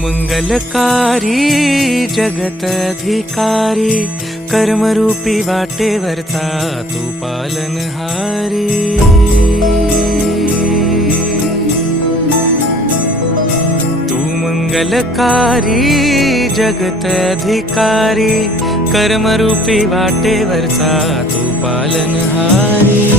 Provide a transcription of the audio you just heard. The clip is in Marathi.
मंगलकारी जगत अधिकारी, कर्मरूपी वाटेवरचा तू पालनहारी। तू मंगलकारी जगत अधिकारी, कर्मरूपी वाटेवरचा तू पालनहारी।